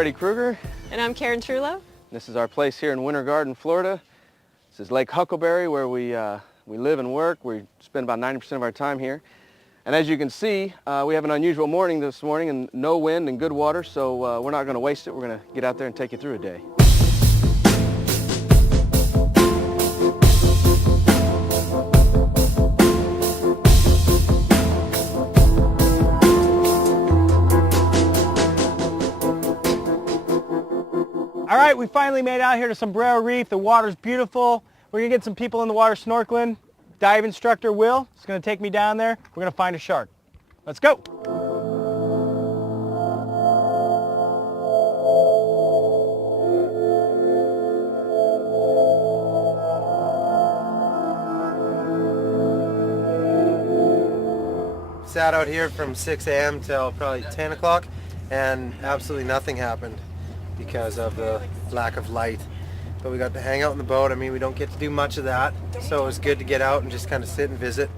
Freddie Kruger. And I'm Karen Trullo. This is our place here in Winter Garden, Florida. This is Lake Huckleberry, where we live and work. We spend about 90% of our time here. And as you can see, we have an unusual morning this morning and no wind and good water, so we're not going to waste it. We're going to get out there and take you through a day. All right, we finally made out here to Sombrero Reef. The water's beautiful. We're gonna get some people in the water snorkeling. Dive instructor Will is gonna take me down there. We're gonna find a shark. Let's go. Sat out here from 6 a.m. till probably 10 o'clock and absolutely nothing happened because of the lack of light. But we got to hang out in the boat. I mean, we don't get to do much of that, so it was good to get out and just kind of sit and visit.